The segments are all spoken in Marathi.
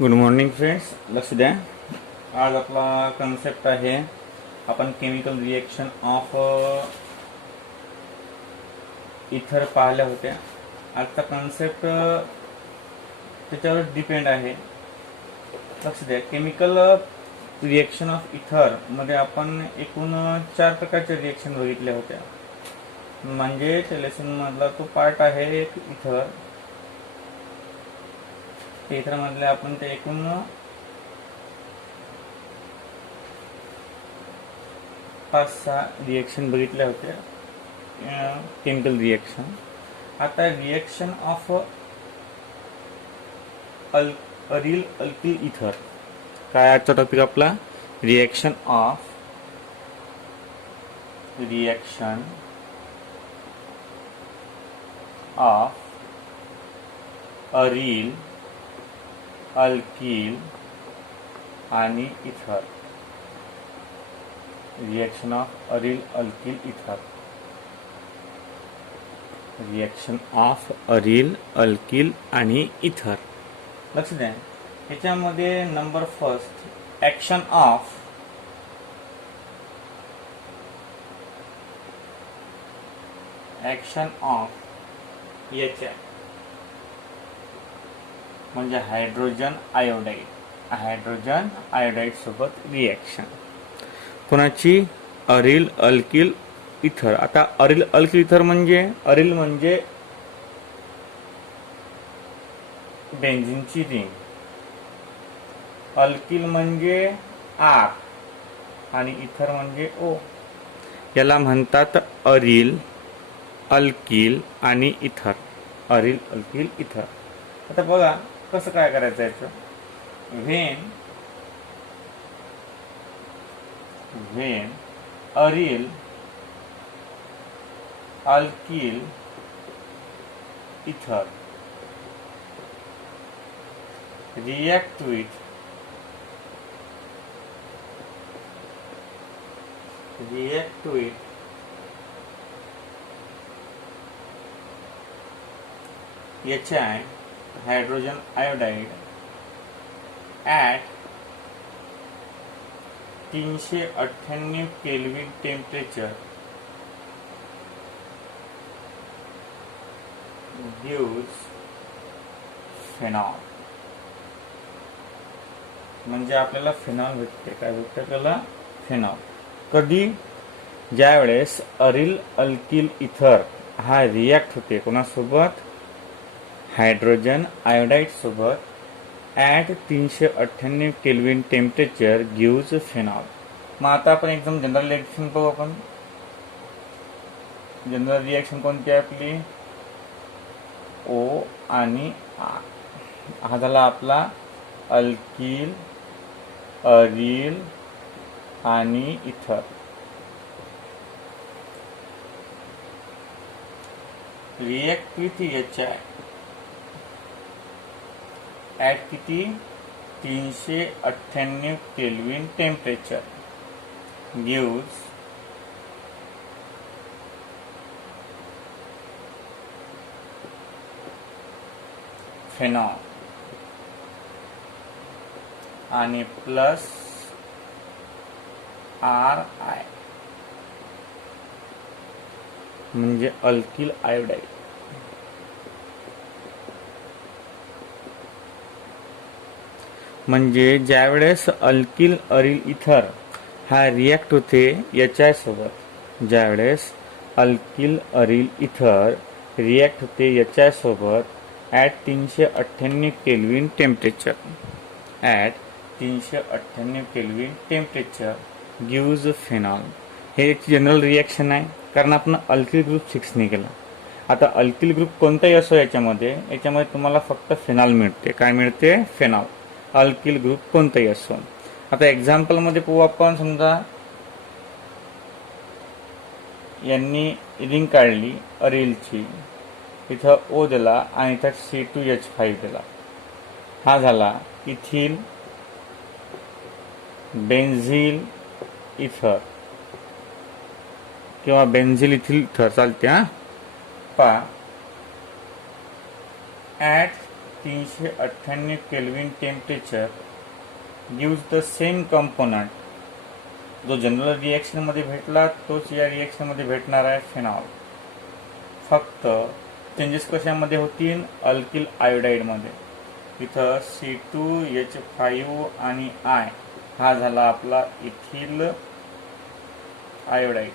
गुड मॉर्निंग फ्रेंड्स, लक्ष द्या. आज आपला कन्सेप्ट आहे आपण केमिकल रिएक्शन ऑफ इथर पाहिल्या होत्या. आजचा कन्सेप्ट त्याच्यावर डिपेंड आहे. लक्ष द्या. केमिकल रिएक्शन ऑफ इथर मध्ये आपण एकूण 4 प्रकारचे रिएक्शन बघितल्या होत्या. म्हणजे त्या लेसन मधला तो पार्ट आहे एक इथर. इथर मधले आपण ते एकूण 5-6 रिएक्शन बघितल्या होत्या, केमिकल रिएक्शन. आता रिएक्शन ऑफ अरिल अल्किल इथर. काय आजचा टॉपिक आपला? रिएक्शन ऑफ अरिल अल्किल आणि इथर. रिएक्शन ऑफ अरिल अल्किल इथर. रिएक्शन ऑफ अरिल अल्किल आणि इथर. लक्ष द्या. याच्यामध्ये number first action of HI म्हणजे हायड्रोजन आयोडाईड सोबत रिएक्शन कोणाची? अरिल अल्किल इथर. आता अरिल अल्किल इथर म्हणजे अरिल म्हणजे बेन्झिनची रिंग, अल्किल म्हणजे आग आणि इथर म्हणजे O. याला म्हणतात अरिल अल्किल आणि इथर. अरिल अल्किल इथर. आता बघा कसं काय करायचं याचं. व्हेन अरिल अल्किल इथर react with HI hydrogen iodide at 398 kelvin temperature gives phenol. म्हणजे आपल्याला फिनॉल भेटते. काय भेटते आपल्याला? फिनॉल. कधी? ज्या वेळेस अरिल अल्किल इथर हा रिॲक्ट होते कोणासोबत? हायड्रोजन आयोडाईड सोबत at 398 kelvin temperature gives phenol. मग आता आपण एकदम जनरल रिएक्शन बघू. आपण जनरल रिएक्शन कोणती आहे आपली? O आणि R. हा झाला आपला अल्किल अरिल आणि इथर. रिएक्ट विथ HI ॲट किती? 398 केल्विन टेम्परेचर गिव्ज फिनॉल आणि प्लस RI म्हणजे अल्किल आयोडाईड. म्हणजे ज्यावेळेस अल्किल अरिल इथर हा रिॲक्ट होते HI सोबत, ज्यावेळेस अल्किल अरिल इथर रिॲक्ट होते HI सोबत at 398 kelvin temperature, at 398 kelvin temperature gives phenol. हे एक जनरल रिॲक्शन आहे, कारण आपण अल्किल ग्रुप फिक्स नाही केला. आता अल्किल ग्रुप कोणताही असो याच्यामध्ये तुम्हाला फक्त फिनॉल मिळते. काय मिळते? फिनॉल. अल्किल ग्रुप कोणताही असो. आता एक्झाम्पल मध्ये पाहू आपण. समजा यांनी रिंग काढली अरिलची, इथं O दिला आणि इथं C2H5 दिला. हा झाला इथिल बेन्झिल इथर किंवा बेन्झिल इथिल इथर चालते. हा पा at -398 kelvin temperature gives the same component. जो जनरल रिएक्शन मध्ये भेटला तोच या रिएक्शन मध्ये भेटणार आहे फेनॉल. फक्त चेंजेस कशामध्ये होतील? अल्किल आयोडाईड मध्ये. इथं C2H5 आणि I हा झाला आपला इथिल आयोडाईड.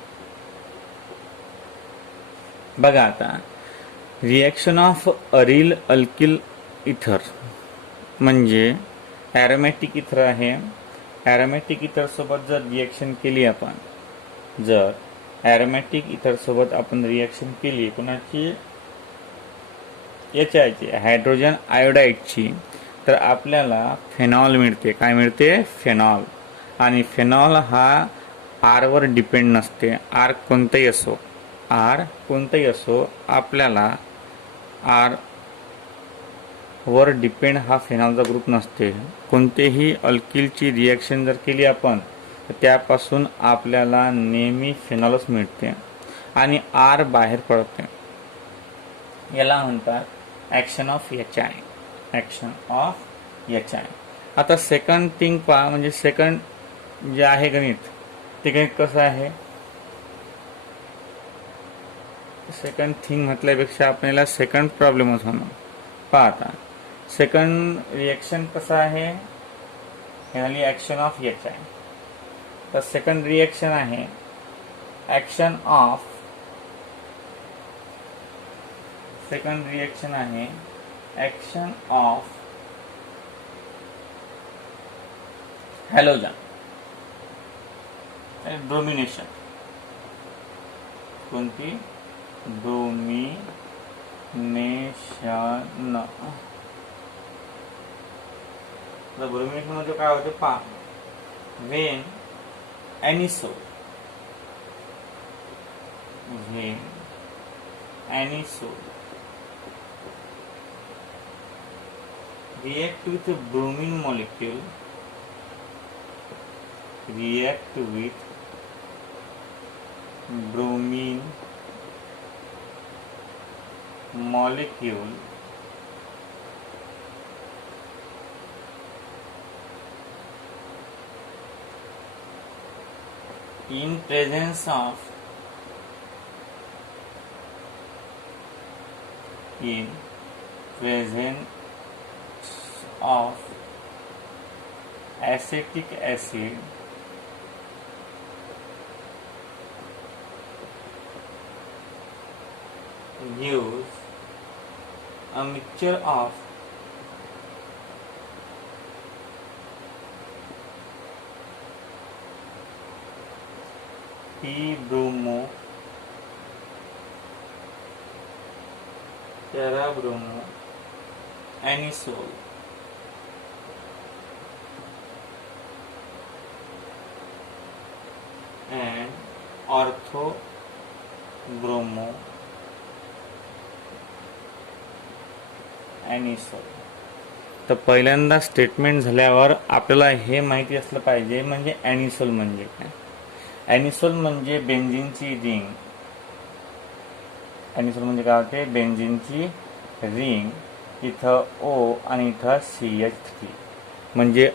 बघा आता रिएक्शन ऑफ अरिल अल्किल इथर म्हणजे ॲरोमॅटिक इथर आहे. ॲरोमॅटिक इथर सोबत जर रिएक्शन केली आपण, जर ॲरोमॅटिक इथर सोबत आपण रिएक्शन केली कोणाची? याची हायड्रोजन आयोडाईडची, तर आपल्याला फेनॉल मिळते. काय मिळते? फेनॉल. आणि फेनॉल हा आर वर डिपेंड नसते. आर कोणताही असो आपल्याला आर वर डिपेंड हा फेनॉलचा ग्रुप नसते. कोणतेही अल्किलची रिएक्शन जर केली आपण तर त्यापासून आपल्याला नेहमी फेनॉलच मिळते आणि आर बाहेर पडते. याला म्हणतात action of HI. Action of HI. आता सेकंड थिंग पहा, म्हणजे सेकंड जे आहे गणित, ते गणित कसं आहे? सेकंड थिंग म्हटल्यापेक्षा आपल्याला सेकंड प्रॉब्लेमच होणार. पहा आता सेकंड रिएक्शन कसं आहे? हे झाली ॲक्शन ऑफ HI. तर सेकंड रिएक्शन आहे ॲक्शन ऑफ हॅलोजन ब्रोमिनेशन. कोणती? ब्रोमिनेशन. तर ब्रोमिनेशन मध्ये काय होते पहा. When anisole react with bromine molecule in presence of acetic acid gives a mixture of P-bromo, para-bromo, anisole. And ortho-bromo anisole. तर पहिल्यांदा स्टेटमेंट झाल्यावर आपल्याला हे माहिती असलं पाहिजे म्हणजे ॲनिसोल म्हणजे काय. ॲनिसोल म्हणजे बेन्झीनची रिंग. ॲनिसोल म्हणजे काय होते? बेन्झीनची रिंग. इथं O आणि इथं CH3 म्हणजे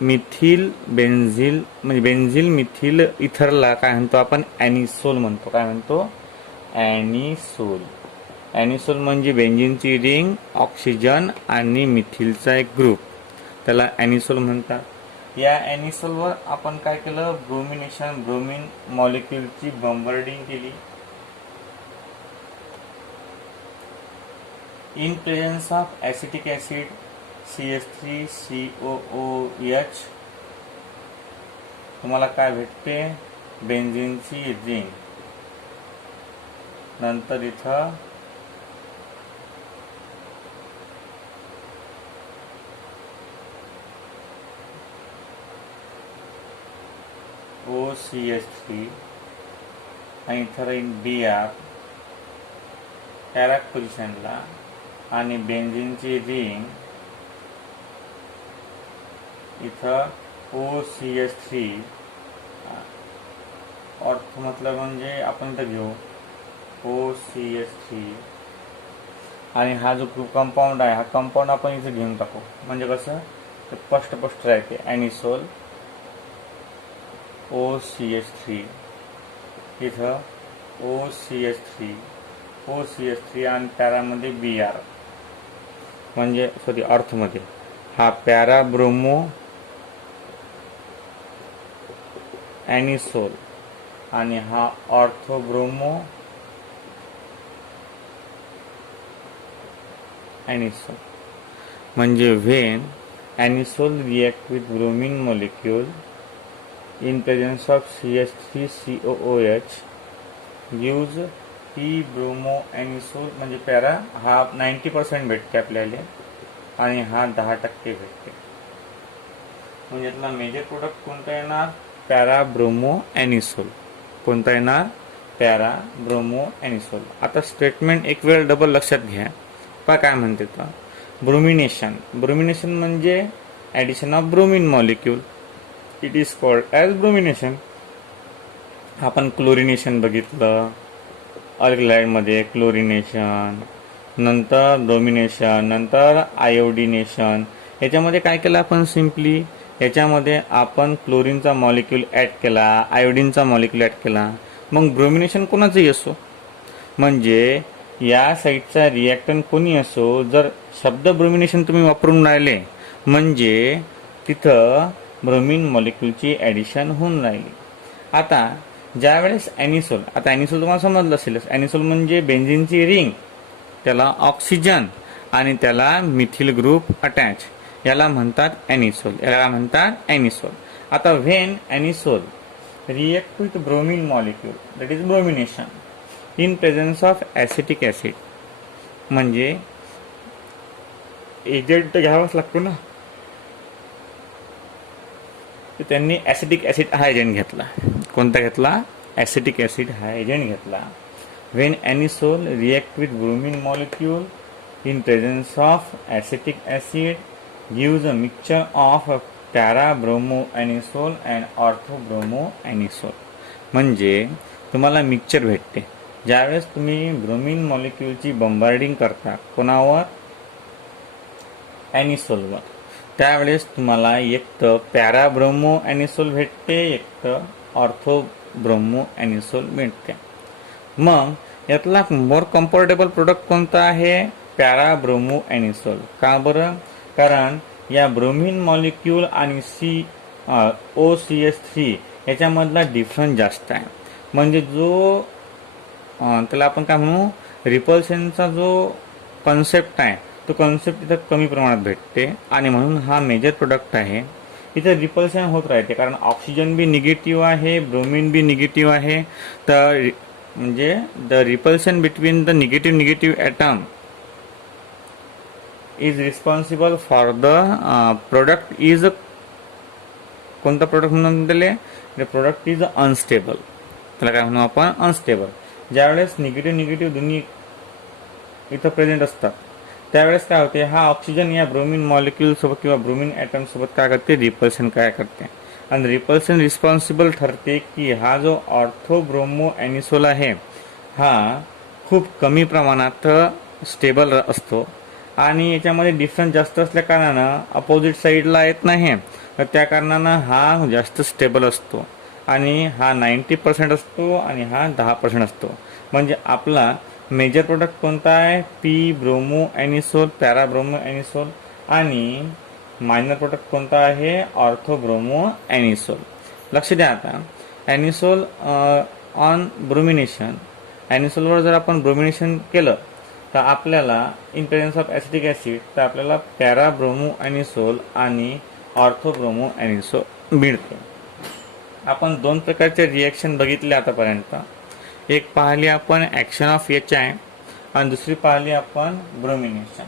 मिथिल बेन्झिल, म्हणजे बेन्झिल मिथिल इथरला काय म्हणतो आपण? ॲनिसोल म्हणतो. काय म्हणतो? ॲनिसोल. ॲनिसोल म्हणजे बेन्झीनची रिंग, ऑक्सिजन आणि मिथिलचा एक ग्रुप, त्याला ॲनिसोल म्हणतात. या ॲनिसोलवर आपण काय केलं? ब्रोमीन मॉलिक्युलची बॉम्बार्डिंग केली. In presence of acetic acid CH3COOH तुम्हाला काय भेटते? बेन्झीनची रिंग. नंतर इथं OCH3 आणि इथं राहील BR टॅरॅक पोझिशनला आणि बेन्झीनची रिंग इथं OCH3. अर्थ मतलब म्हणजे आपण इथं घेऊ OCH3 आणि हा जो कंपाऊंड आहे हा कंपाऊंड आपण इथे घेऊन टाकू, म्हणजे कसं तर स्पष्ट राहते. ॲनिसोल OCH3, इथं OCH3 आणि पॅरामध्ये Br, म्हणजे सॉरी अर्थमध्ये हा पॅरा ब्रोमो ॲनिसोल आणि हा ऑर्थो ब्रोमो ॲनिसोल. म्हणजे when anisole react with bromine molecule in presence of CH3COOH use P bromo anisole, म्हणजे पॅरा हा 90% भेटते आपल्याला आणि हा 10% भेटते. म्हणजे यातला मेजर प्रोडक्ट कोणता येणार, पॅरा ब्रोमो ॲनिसोल. कोणता येणार, पॅरा ब्रोमो ॲनिसोल. आता स्टेटमेंट एक वेळ डबल लक्षात घ्या. पहा काय म्हणते तर ब्रोमिनेशन. ब्रोमिनेशन म्हणजे addition of bromine molecule. It is called as bromination. आपण क्लोरिनेशन बघितलं अल्कलाइडमध्ये, क्लोरिनेशन, नंतर ब्रोमिनेशन, नंतर आयोडिनेशन. याच्यामध्ये काय केलं आपण, सिम्पली याच्यामध्ये आपण क्लोरीनचा मॉलिक्यूल ॲड केला, आयोडीनचा मॉलिक्यूल ॲड केला. मग ब्रोमिनेशन कोणाचंही असो, म्हणजे या साईडचा रिॲक्टंट कोणी असो, जर शब्द ब्रोमिनेशन तुम्ही वापरून राहिले म्हणजे तिथं ब्रोमीन मॉलिक्यूलची ॲडिशन होऊन राहिली. आता ज्या वेळेस ॲनिसोल, आता ॲनिसोल तुम्हाला समजलं असेलच. ॲनिसोल म्हणजे बेन्झिनची रिंग, त्याला ऑक्सिजन आणि त्याला मिथिल ग्रुप अटॅच, याला म्हणतात ॲनिसोल. आता when anisole react with bromine molecule, that is bromination, in presence of acetic acid, म्हणजे एजंट घ्यावाच लागतो ना, त्यांनी ॲसिटिक ॲसिड हा एजंट घेतला. कोणता घेतला, ॲसिटिक ॲसिड हा एजंट घेतला. When anisole react with bromine molecule in presence of acetic acid gives a mixture of para bromo anisole and ortho bromo anisole. म्हणजे तुम्हाला मिक्सचर भेटते. ज्यावेळेस तुम्ही ब्रोमीन मॉलिक्यूलची बंबार्डिंग करता कोणावर, ॲनिसोलवर, त्यावेळेस तुम्हाला एक तर पॅरा ब्रोमो ॲनिसोल भेटते, एक तर ऑर्थो ब्रोमो ॲनिसोल भेटते. मग यातला मोर कम्फर्टेबल प्रोडक्ट कोणता आहे, पॅरा ब्रोमो ॲनिसोल. का बरं, कारण या ब्रोमीन मॉलिक्यूल आणि OCH3 याच्यामधला डिफरन्स जास्त आहे. म्हणजे जो त्याला आपण काय म्हणू, रिपल्शनचा जो कॉन्सेप्ट आहे तो कॉन्सेप्ट इथं कमी प्रमाणात भेटते आणि म्हणून हा मेजर प्रोडक्ट आहे. इथं रिपल्शन होत राहते कारण ऑक्सिजन बी निगेटिव्ह आहे, ब्रोमीन बी निगेटिव्ह आहे. तर म्हणजे the repulsion between the negative atom is responsible for the product is, कोणता प्रोडक्ट म्हणून दिले, द प्रोडक्ट इज अनस्टेबल. त्याला काय म्हणू आपण, अनस्टेबल. ज्यावेळेस निगेटिव्ह दोन्ही इथं प्रेझेंट असतात त्यावेळेस काय होते, हा ऑक्सिजन या ब्रोमीन मॉलिक्यूल सोबत किंवा ब्रोमीन ॲटम सोबत काय करते, रिपल्शन काय करते. आणि रिपल्शन रिस्पॉन्सिबल ठरते की हा जो ऑर्थो ब्रोमो ॲनिसोल आहे हा खूप कमी प्रमाणात स्टेबल असतो आणि याच्यामध्ये डिफरन्स जास्त असल्या कारणानं अपोजिट साईडला येत नाही, तर त्या कारणानं हा जास्त स्टेबल असतो आणि हा 90% असतो आणि हा 10% असतो. म्हणजे आपला मेजर प्रोडक्ट कोणता आहे, पी ब्रोमो ॲनिसोल, पॅरा ब्रोमो ॲनिसोल, आणि मायनर प्रोडक्ट कोणता आहे, ऑर्थो ब्रोमो ॲनिसोल. लक्ष द्या. आता ॲनिसोल ऑन ब्रोमिनेशन, ॲनिसोलवर जर आपण ब्रोमिनेशन केलं तर आपल्याला in presence of acetic acid तर आपल्याला पॅरा ब्रोमो ॲनिसोल आणि ऑर्थो ब्रोमो ॲनिसोल मिळते. आपण दोन प्रकारचे रिॲक्शन बघितले आतापर्यंत. एक पाहिली आपण ॲक्शन ऑफ HI आणि दुसरी पाहिली आपण ब्रोमिनेशन.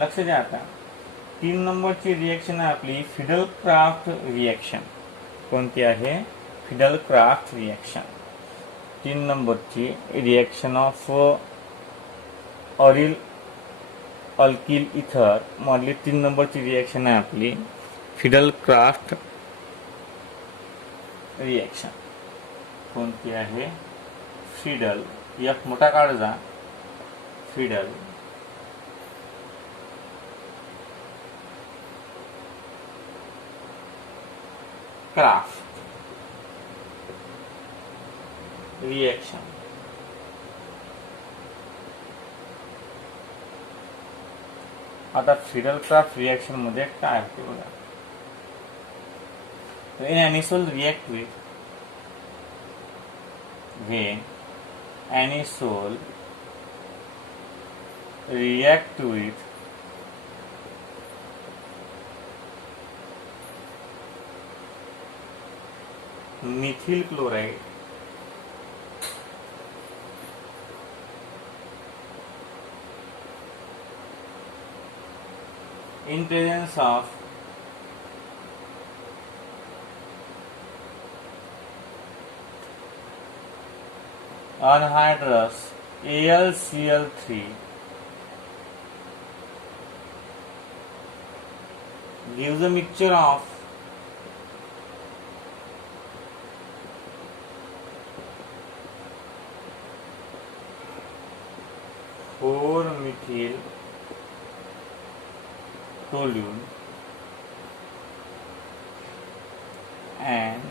लक्ष द्या. आता 3 नंबरची रिॲक्शन आहे आपली फिडल क्राफ्ट रिॲक्शन. कोणती आहे, फिडल क्राफ्ट रिॲक्शन. 3 नंबरची रिॲक्शन ऑफ ऑरिल अल्किल इथर मधली 3 नंबरची रिॲक्शन आहे आपली फिडल क्राफ्ट रिॲक्शन. कोणती आहे, फिडल, एक मोठा काढ जा, फिडल क्राफ्ट रिएक्शन. आता फिडल क्राफ्ट रिएक्शन मध्ये काय होते बघा. When anisole react with methyl chloride in presence of anhydrous AlCl3 gives a mixture of four methyl toluene and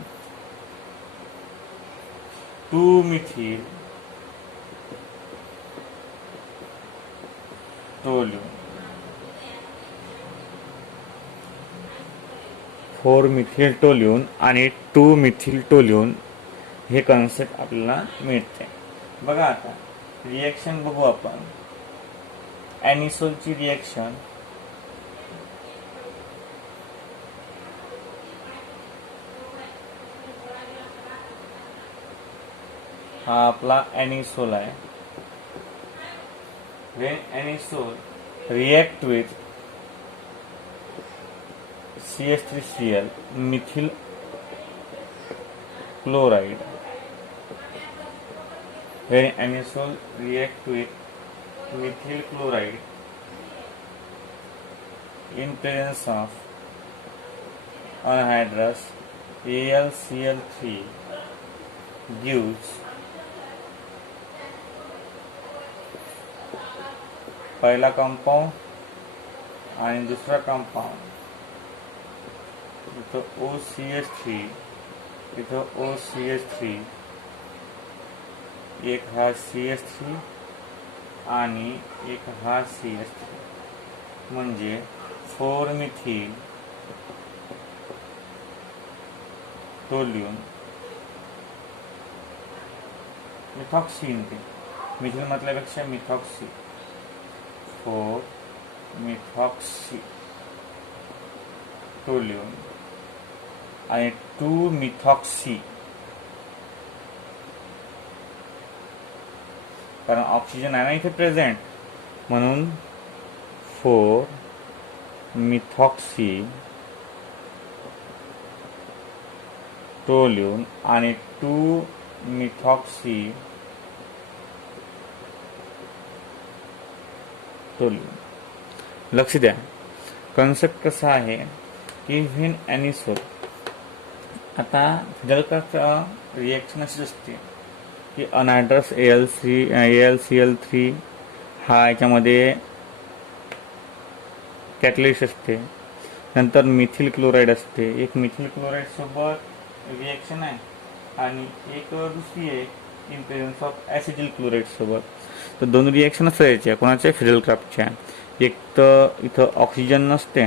2 methyl toluene. 4 methyl toluene आणि 2 मिथिल टोल्यून हे कन्सेप्ट आपल्याला मिळते. बघा आता रिएक्शन बघू आपण. एनिसोलची रिएक्शन हा आपला एनिसोल आहे. When anisole react with CH3Cl methyl chloride. When anisole react with methyl chloride in presence of anhydrous AlCl3 gives पहिला कंपाउंड आणि दुसरा कंपाउंड. इथं OCH3 इथं OCH3 एक हा CH3 आणि एक हा CH3 म्हणजे 4 मिथिल टोल्यून मिथॉक्सी. मिथिल म्हटल्यापेक्षा मिथॉक्सी 4 मिथॉक्सी टोल्यून आणि 2 मिथॉक्सी, कारण ऑक्सिजन आहे ना इथे प्रेझेंट म्हणून 4 मिथॉक्सी टोल्यून आणि 2 मिथॉक्सी टोल्यून. लक्ष द्या कन्सेप्ट कसा आहे की व्हेन एनिसोल. आता फिडल क्राफ्ट रिएक्शन अशी असते की अनहायड्रस AlCl3 हा याच्यामध्ये कॅटलिस्ट असते. नंतर मिथिल क्लोराईड असते. एक मिथिल क्लोराईड सोबत रिएक्शन आहे आणि एक दुसरी आहे in presence of acetyl chloride सोबत. तर दोन रिएक्शन असायच्या कोणाच्या फिडल क्राफ्टच्या. एक तर इथं ऑक्सिजन नसते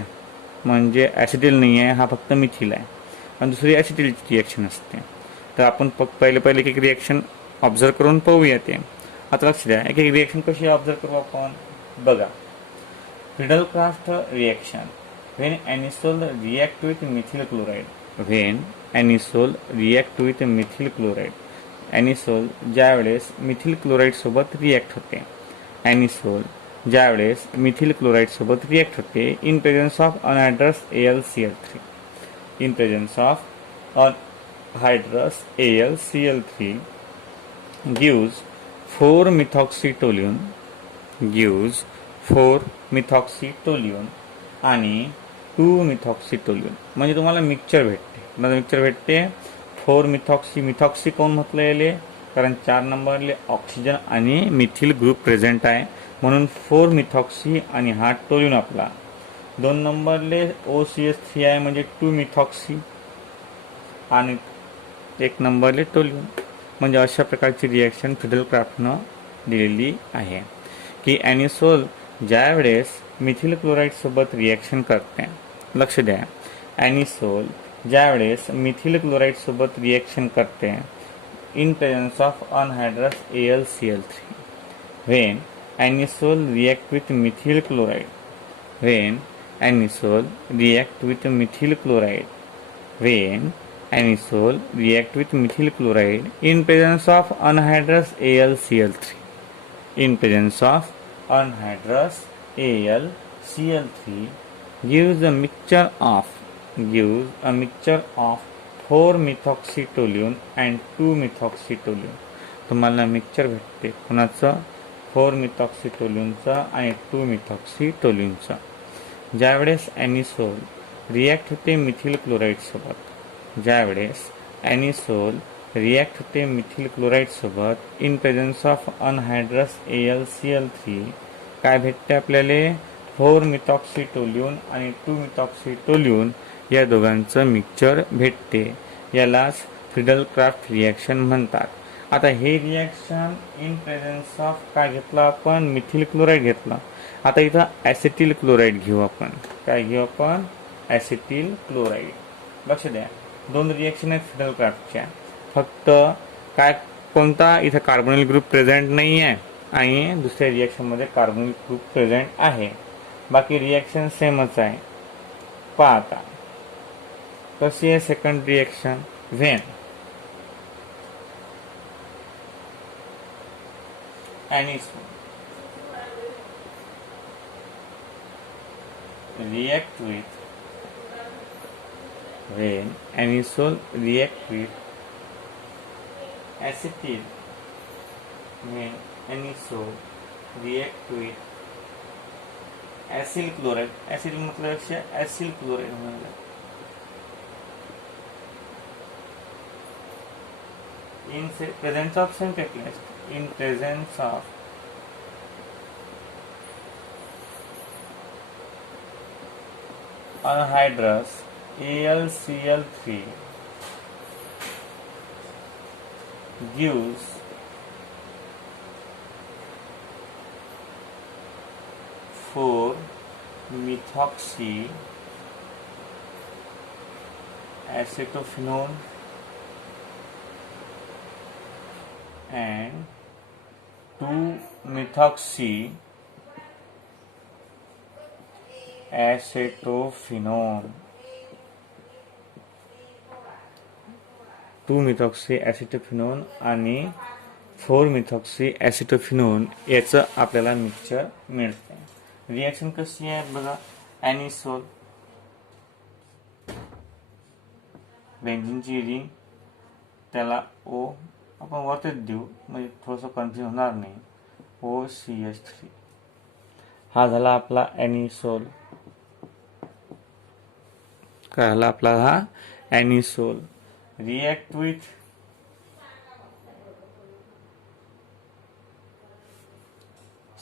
म्हणजे ॲसिटिल नाही आहे, हा फक्त मिथिल आहे. आणि दुसरी ॲसिटिलची रिएक्शन असते. तर आपण पहिले एक रिएक्शन ऑब्झर्व करून पाहूया ते. आता लक्ष द्या एक रिएक्शन कशी ऑब्झर्व करू आपण बघा. Friedel Crafts reaction when anisole react with methyl chloride. When anisole react with methyl chloride. Anisole ज्यावेळेस मिथिल क्लोराईड सोबत रिएक्ट होते. एनिसोल ज्यावेळेस मिथिल क्लोराईड सोबत रिएक्ट होते in presence of anhydrous AlCl3. In presence of anhydrous AlCl3 gives 4 methoxytoluene आणि 2 methoxytoluene म्हणजे तुम्हाला मिक्सचर भेटते. 4 मिथॉक्सी कोण म्हटलं याले कारण 4 नंबरले ऑक्सिजन आणि मिथिल ग्रुप प्रेझेंट आहे म्हणून 4 मिथॉक्सी आणि हा टोल्यून आपला. 2 नंबरले OCH3 आहे म्हणजे 2 मिथॉक्सी आणि 1 नंबरले टोल्यून. म्हणजे अशा प्रकारची रिॲक्शन फिडल क्राफ्टनं दिलेली आहे की ॲनिसोल ज्या वेळेस मिथिल क्लोराईडसोबत रिॲक्शन करते, लक्ष द्या, ॲनिसोल ज्या वेळेस मिथिल क्लोराईडसोबत रिॲक्शन करते in presence of anhydrous AlCl3, when anisole react with methyl chloride, when anisole react with methyl chloride, when anisole react with methyl chloride in presence of anhydrous AlCl3, in presence of anhydrous AlCl3 gives a mixture of 4-methoxytoluene and 2-methoxytoluene. तुम्हाला मिक्सचर भेटते कुणाचं? 4-methoxytolueneचं आणि 2-methoxytolueneचं. ज्यावेळेस ॲनिसोल रिॲक्ट होते मिथिल क्लोराईडसोबत, ज्यावेळेस ॲनिसोल रिॲक्ट होते मिथिल क्लोराईडसोबत in presence of anhydrous AlCl3, काय भेटते आपल्याला? 4-methoxytoluene आणि 2-methoxytoluene या दोघांचं मिक्सचर भेटते. यालाच फिडल क्राफ्ट रिॲक्शन म्हणतात. आता हे रिॲक्शन इन प्रेझन्स ऑफ काय घेतलं आपण? मिथिल क्लोराईड घेतला. आता इथं ॲसिटिल क्लोराईड घेऊ आपण. काय घेऊ आपण? Acetyl chloride. लक्ष द्या, 2 रिॲक्शन आहेत फिडल क्राफ्टच्या. फक्त काय, कोणता इथं कार्बोनिल ग्रुप प्रेझेंट नाही आहे आणि दुसऱ्या रिॲक्शनमध्ये कार्बोनिल ग्रुप प्रेझेंट आहे. बाकी रिॲक्शन सेमच आहे. पहा आता कशी आहे second reaction. When anisole react with acetyl, when anisole react with acyl chloride, acyl मतलब से एसिल क्लोराइड होने in presence of same catalyst, in presence of anhydrous AlCl3 gives 4-methoxy acetophenone and 2-methoxy acetophenone. 2-methoxy acetophenone आणि 4-methoxy acetophenone याचं आपल्याला मिक्सचर मिळते. रिॲक्शन कशी आहे बघा. ॲनिसोल, बेंझिनची रिंग, त्याला O आपण वरतीच देऊ म्हणजे थोडंसं कन्फ्युजन होणार नाही. OCH3 हा झाला आपला ॲनिसोल. काय झाला आपला हा anisole. React with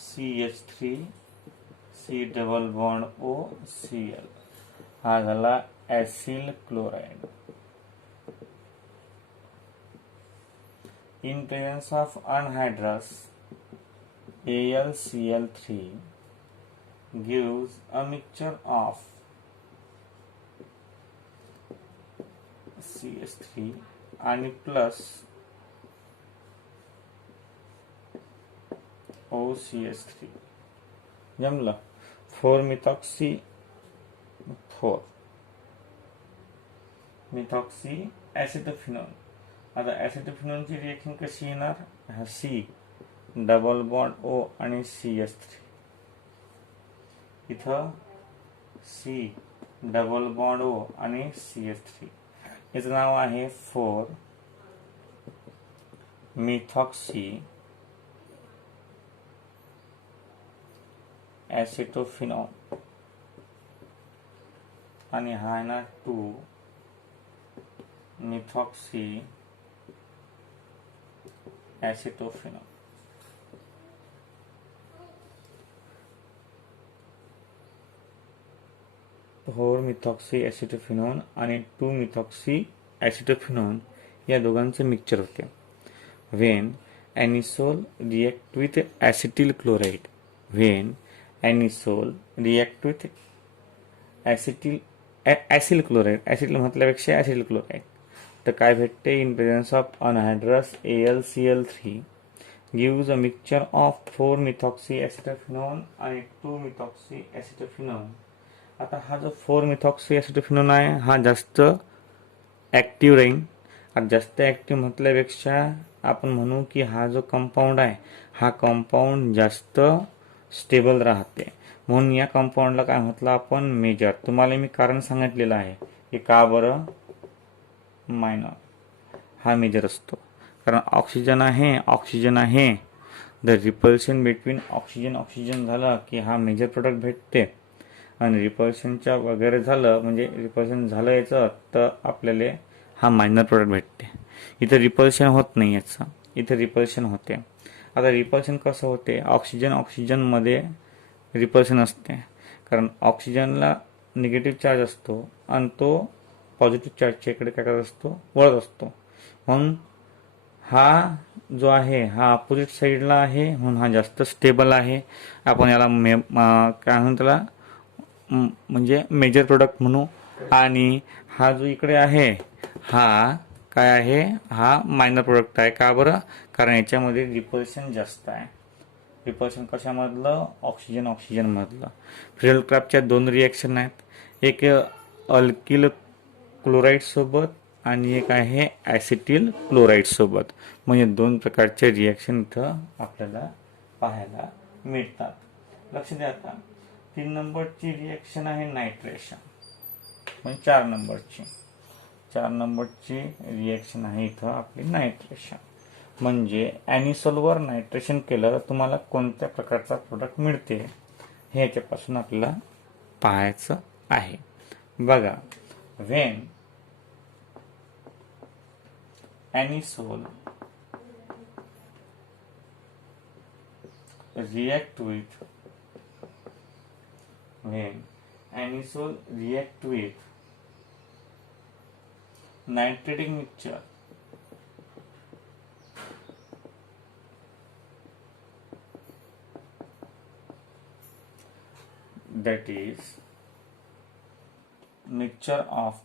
CH3 C double bond OCl हा झाला acyl chloride. In presence of anhydrous AlCl3 gives a mixture of CH3 आणि प्लस OCH3. जमलं. 4-methoxy 4-methoxy acetophenone. आता ॲसिटोफिनोनची रिॲक्शन कशी येणार? हा C डबल बॉन्ड O आणि CH3. इथं C डबल बॉन्ड O आणि CH3. याचं नाव आहे 4-methoxy ॲसिटोफिनोन आणि हा आहे ना 2-methoxy acetophenone. 4-methoxy acetophenone आणि 2-methoxy ॲसिटोफिनॉन या दोघांचं मिक्सचर होते. When anisole react with acetyl chloride, when anisole react with acyl chloride, acid म्हटल्यापेक्षा ॲसिल क्लोराईड, तर काय भेटते? In presence of anhydrous AlCl3 gives a mixture of 4-methoxyacetophenone आणि 2-methoxyacetophenone. आता हा जो 4-methoxyacetophenone आहे हा जास्त ॲक्टिव्ह राहील. आता जास्त ॲक्टिव्ह म्हटल्यापेक्षा आपण म्हणू की हा जो कंपाऊंड आहे हा कंपाऊंड जास्त स्टेबल राहते, म्हणून या कंपाऊंडला काय म्हटलं आपण? मेजर. तुम्हाला मी कारण सांगितलेलं आहे की का बरं मायनर हा मेजर असतो, कारण ऑक्सिजन आहे द रिपल्शन बिटवीन ऑक्सिजन झालं की हा मेजर प्रोडक्ट भेटते, आणि रिपल्शनच्या वगैरे झालं म्हणजे रिपल्शन झालं याचं तर आपल्याला हा मायनर प्रोडक्ट भेटते. इथं रिपल्शन होत नाही याचं, इथं रिपल्शन होते. आता रिपल्शन कसं होते? ऑक्सिजनमध्ये रिपल्शन असते, कारण ऑक्सिजनला निगेटिव्ह चार्ज असतो आणि तो पॉझिटिव्ह चार्जच्या इकडे काय करत असतो? वळत असतो. म्हणून हा जो आहे हा अपोजिट साईडला आहे, म्हणून हा जास्त स्टेबल आहे. आपण याला काय म्हणून त्याला म्हणजे मेजर प्रोडक्ट म्हणू. आणि हा जो इकडे आहे हा काय आहे? हा मायनर प्रोडक्ट आहे. का बरं? कारण याच्यामध्ये रिपल्शन जास्त आहे. रिपल्शन कशामधलं? ऑक्सिजनमधलं. फ्रेल क्राफ्टच्या 2 रिॲक्शन आहेत, एक अल्किल क्लोराईड सोबत आणि एक आहे ॲसिटिल क्लोराईड सोबत. म्हणजे 2 प्रकारचे रिॲक्शन इथं आपल्याला पाहायला मिळतात. लक्ष द्या. आता 3 नंबरची रिॲक्शन आहे नायट्रेशन, म्हणजे 4 नंबरची रिॲक्शन आहे इथं आपली नायट्रेशन. म्हणजे ॲनिसोलवर नायट्रेशन केलं तर तुम्हाला कोणत्या प्रकारचा प्रोडक्ट मिळते हे याच्यापासून आपल्याला पाहायचं आहे. बघा, when anisole react with nitrating mixture, that is mixture of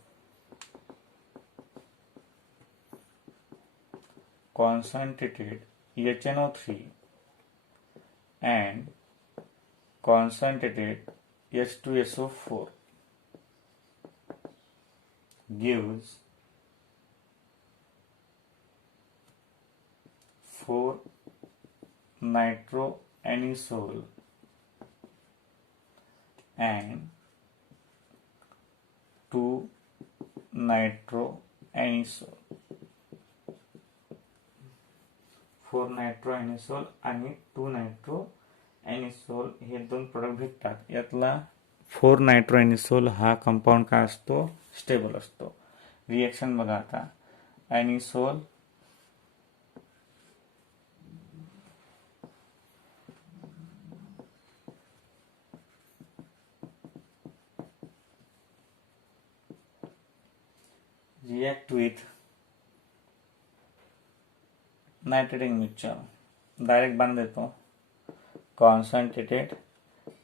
concentrated HNO3 and concentrated H2SO4 gives 4-nitroanisole and 2-nitroanisole. 4-nitroanisole आणि 2-nitroanisole हे 2 प्रोडक्ट भेटतात. यातला 4-nitroanisole हा कंपाऊंड काय असतो? स्टेबल असतो. रिॲक्शन बघा आता, ॲनिसोल react with नायट्रेटिंग मिक्सचर, डायरेक्ट बांध देतो, कॉन्सन्ट्रेटेड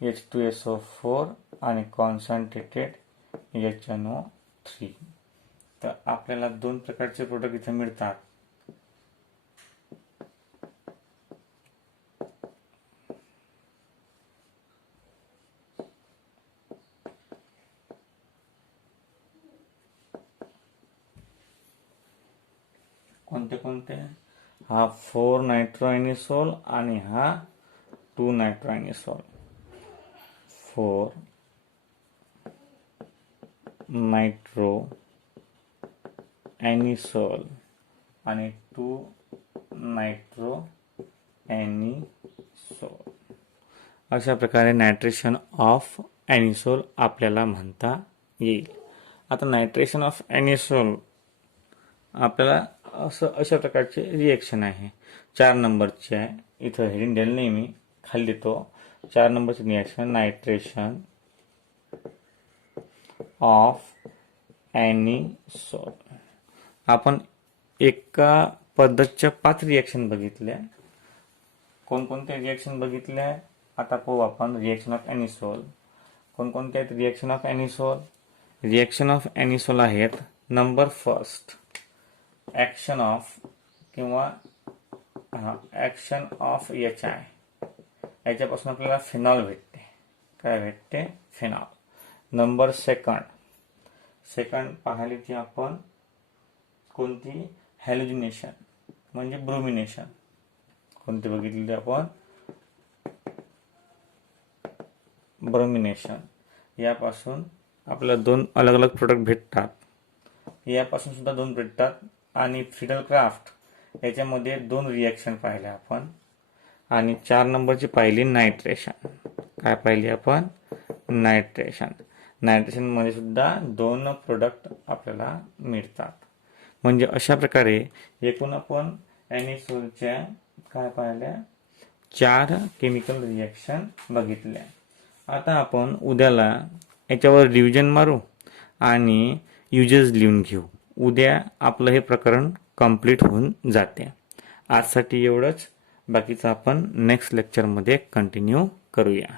H2SO4 आणि कॉन्सन्ट्रेटेड HNO3. तर आपल्याला 2 प्रकारचे प्रोडक्ट इथे मिळतात. कोणते? हा 4-nitroanisole आणि हा 2-nitroanisole. 4-nitroanisole आणि 2-nitroanisole. अशा प्रकारे नायट्रेशन ऑफ ॲनिसोल आपल्याला म्हणता येईल. आता नायट्रेशन ऑफ ॲनिसोल आपल्याला अशा प्रकारचे रिॲक्शन आहे. 4 नंबरची आहे, इथं हेडिंग दिलं नाही मी, खाली देतो. 4 नंबरची रिॲक्शन, नायट्रेशन ऑफ ॲनिसोल. आपण एका पद्धतच्या 5 रिएक्शन बघितल्या. कोणकोणत्या रिएक्शन बघितल्या आता पाहू आपण. Reaction of anisole. कोणकोणत्या आहेत reaction of anisole? Reaction of anisole आहेत. नंबर फर्स्ट ऍक्शन ऑफ किंवा ऍक्शन ऑफ HI. याच्यापासून आपल्याला फिनॉल भेटते. काय भेटते? फिनॉल. नंबर सेकंड पाहिली ती आपण कोणती? हॅल्युजिनेशन म्हणजे ब्रुमिनेशन. कोणती बघितली आपण? ब्रोमिनेशन. यापासून आपल्याला 2 अलग अलग प्रोडक्ट भेटतात. यापासून सुद्धा 2 भेटतात. आणि फ्रिडलक्राफ्ट याच्यामध्ये 2 रिएक्शन पाहिले आपण. आणि 4 नंबरची पाहिली नायट्रेशन. काय पाहिली आपण? नायट्रेशन. नायट्रेशन मध्ये सुद्धा 2 प्रोडक्ट आपल्याला मिळतात. म्हणजे अशा प्रकारे एकूण आपण एनिसोलच्या काय पाहिल्या? 4 केमिकल रिएक्शन बघितल्या. आता आपण उद्याला याच्यावर रिव्हिजन मारू आणि युजेस लिहून घेऊ. उद्या आपलं हे प्रकरण कंप्लीट होऊन जाते. आजसाठी एवढंच. बाकीचं आपण नेक्स्ट लेक्चरमध्ये कंटिन्यू करूया.